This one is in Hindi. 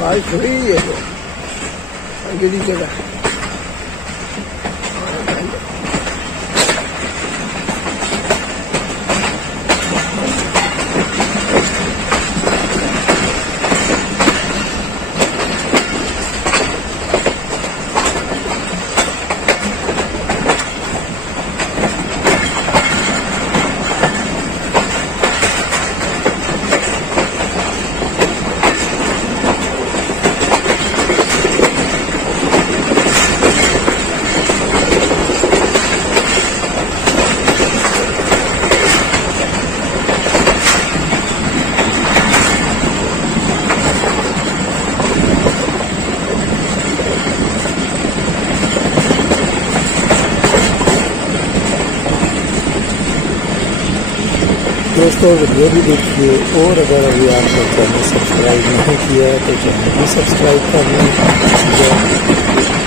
बारिश हुई है तो गिरी जगह दोस्तों वीडियो भी देखिए और अगर अभी आपने चैनल सब्सक्राइब नहीं किया है तो चैनल भी सब्सक्राइब कर लें।